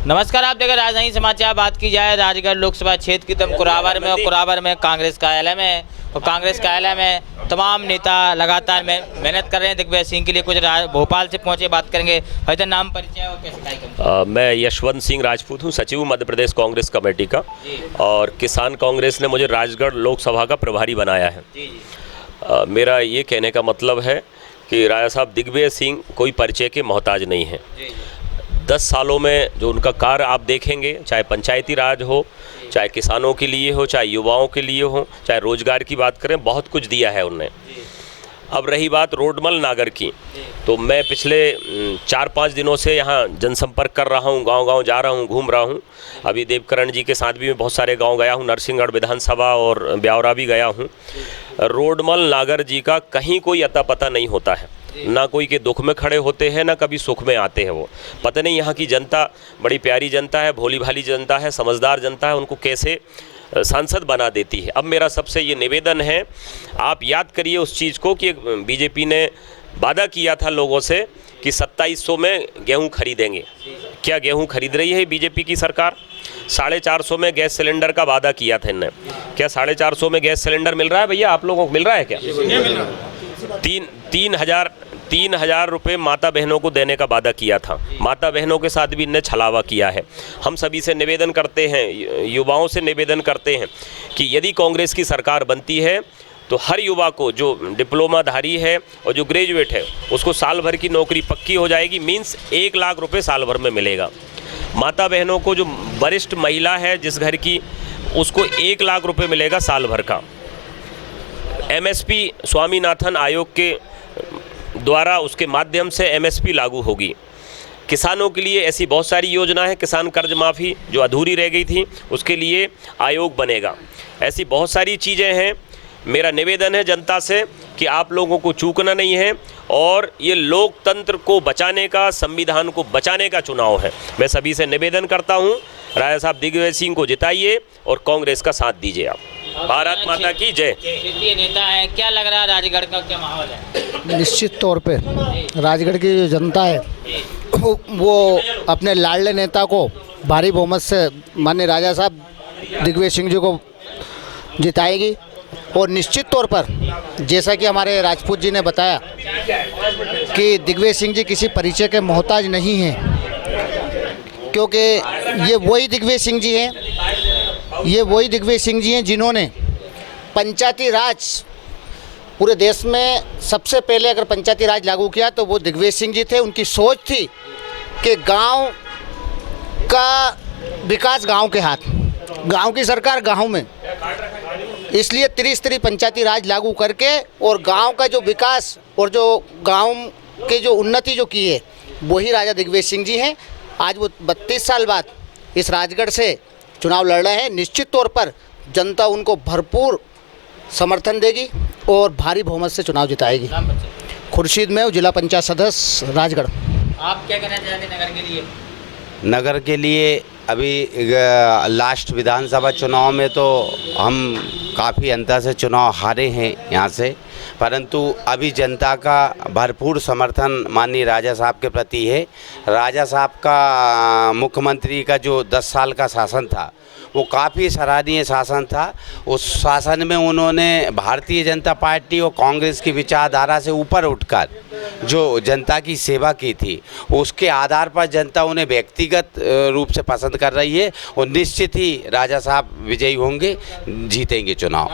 नमस्कार, आप देख राजधानी समाचार। बात की जाए राजगढ़ लोकसभा क्षेत्र की, तो कुरावर में और कुरावर में कांग्रेस कार्यालय में और कांग्रेस कार्यालय में तमाम नेता लगातार मेहनत कर रहे हैं दिग्विजय सिंह के लिए। कुछ भोपाल से पहुंचे, बात करेंगे। भाई नाम परिचय और कैसे कार्यक्रम? मैं यशवंत सिंह राजपूत हूं, सचिव मध्य प्रदेश कांग्रेस कमेटी का, और किसान कांग्रेस ने मुझे राजगढ़ लोकसभा का प्रभारी बनाया है। मेरा ये कहने का मतलब है कि राजा साहब दिग्विजय सिंह कोई परिचय के मोहताज नहीं हैं। 10 सालों में जो उनका कार्य आप देखेंगे, चाहे पंचायती राज हो, चाहे किसानों के लिए हो, चाहे युवाओं के लिए हो, चाहे रोजगार की बात करें, बहुत कुछ दिया है उन्होंने। अब रही बात रोडमल नागर की, तो मैं पिछले 4-5 दिनों से यहाँ जनसंपर्क कर रहा हूँ, गांव-गांव जा रहा हूँ, घूम रहा हूँ। अभी देवकरण जी के साथ भी मैं बहुत सारे गांव गया हूँ, नरसिंहगढ़ विधानसभा और ब्यावरा भी गया हूँ। रोडमल नागर जी का कहीं कोई अता पता नहीं होता है, ना कोई के दुख में खड़े होते हैं, ना कभी सुख में आते हैं। वो पता नहीं यहाँ की जनता बड़ी प्यारी जनता है, भोली भाली जनता है, समझदार जनता है, उनको कैसे सांसद बना देती है। अब मेरा सबसे ये निवेदन है, आप याद करिए उस चीज़ को कि बीजेपी ने वादा किया था लोगों से कि 2700 में गेहूं खरीदेंगे। क्या गेहूं खरीद रही है बीजेपी की सरकार? 450 में गैस सिलेंडर का वादा किया था इन्होंने। क्या 450 में गैस सिलेंडर मिल रहा है भैया? आप लोगों को मिल रहा है क्या? 3,000 रुपये माता बहनों को देने का वादा किया था। माता बहनों के साथ भी इनने छलावा किया है। हम सभी से निवेदन करते हैं, युवाओं से निवेदन करते हैं कि यदि कांग्रेस की सरकार बनती है तो हर युवा को, जो डिप्लोमाधारी है और जो ग्रेजुएट है, उसको साल भर की नौकरी पक्की हो जाएगी। मीन्स 1 लाख रुपये साल भर में मिलेगा। माता बहनों को, जो वरिष्ठ महिला है जिस घर की, उसको 1 लाख रुपये मिलेगा साल भर का। एमएसपी स्वामीनाथन आयोग के द्वारा, उसके माध्यम से एमएसपी लागू होगी। किसानों के लिए ऐसी बहुत सारी योजना है। किसान कर्ज माफ़ी जो अधूरी रह गई थी, उसके लिए आयोग बनेगा। ऐसी बहुत सारी चीज़ें हैं। मेरा निवेदन है जनता से कि आप लोगों को चूकना नहीं है, और ये लोकतंत्र को बचाने का, संविधान को बचाने का चुनाव है। मैं सभी से निवेदन करता हूँ, राजा साहब दिग्विजय सिंह को जिताइए और कांग्रेस का साथ दीजिए आप। भारत माता की जय। क्षेत्रीय नेता है, क्या लग रहा है राजगढ़ का क्या माहौल है? निश्चित तौर पे राजगढ़ की जो जनता है वो अपने लाडले नेता को भारी बहुमत से माननीय राजा साहब दिग्विजय सिंह जी को जिताएगी। और निश्चित तौर पर जैसा कि हमारे राजपूत जी ने बताया कि दिग्विजय सिंह जी किसी परिचय के मोहताज नहीं हैं, क्योंकि ये वही दिग्विजय सिंह जी हैं, जिन्होंने पंचायती राज पूरे देश में सबसे पहले अगर पंचायती राज लागू किया तो वो दिग्विजय सिंह जी थे। उनकी सोच थी कि गांव का विकास गांव के हाथ, गांव की सरकार गांव में, इसलिए त्रिस्तरीय पंचायती राज लागू करके और गांव का जो विकास और जो गांव के जो उन्नति जो की है, वही राजा दिग्विजय सिंह जी हैं। आज वो 32 साल बाद इस राजगढ़ से चुनाव लड़ रहे हैं। निश्चित तौर पर जनता उनको भरपूर समर्थन देगी और भारी बहुमत से चुनाव जिताएगी। खुर्शीद में जिला पंचायत सदस्य राजगढ़। आप क्या कहना चाहते हैं नगर के लिए? नगर के लिए अभी लास्ट विधानसभा चुनाव में तो हम काफ़ी अंतर से चुनाव हारे हैं यहाँ से, परंतु अभी जनता का भरपूर समर्थन माननीय राजा साहब के प्रति है। राजा साहब का मुख्यमंत्री का जो 10 साल का शासन था, वो काफ़ी सराहनीय शासन था। उस शासन में उन्होंने भारतीय जनता पार्टी और कांग्रेस की विचारधारा से ऊपर उठकर जो जनता की सेवा की थी, उसके आधार पर जनता उन्हें व्यक्तिगत रूप से पसंद कर रही है और निश्चित ही राजा साहब विजयी होंगे, जीतेंगे चुनाव।